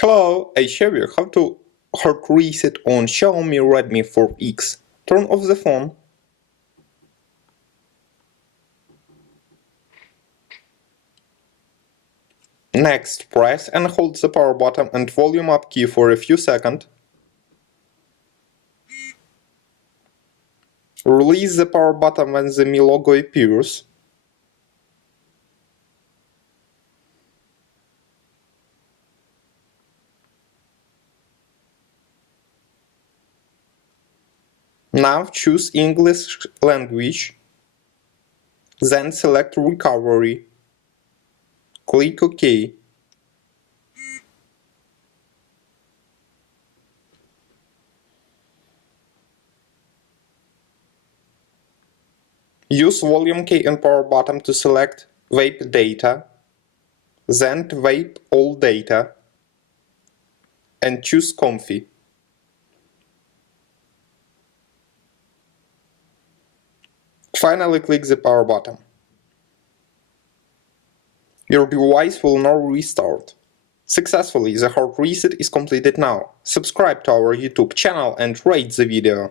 Hello, I show you how to hard reset on Xiaomi Redmi 4X. Turn off the phone. Next, press and hold the power button and volume up key for a few seconds. Release the power button when the Mi logo appears. Now choose English language. Then select Recovery. Click OK. Use volume key and power button to select Vape Data, then Vape All Data, and choose Comfy. Finally click the power button. Your device will now restart. Successfully, the hard reset is completed now. Subscribe to our YouTube channel and rate the video.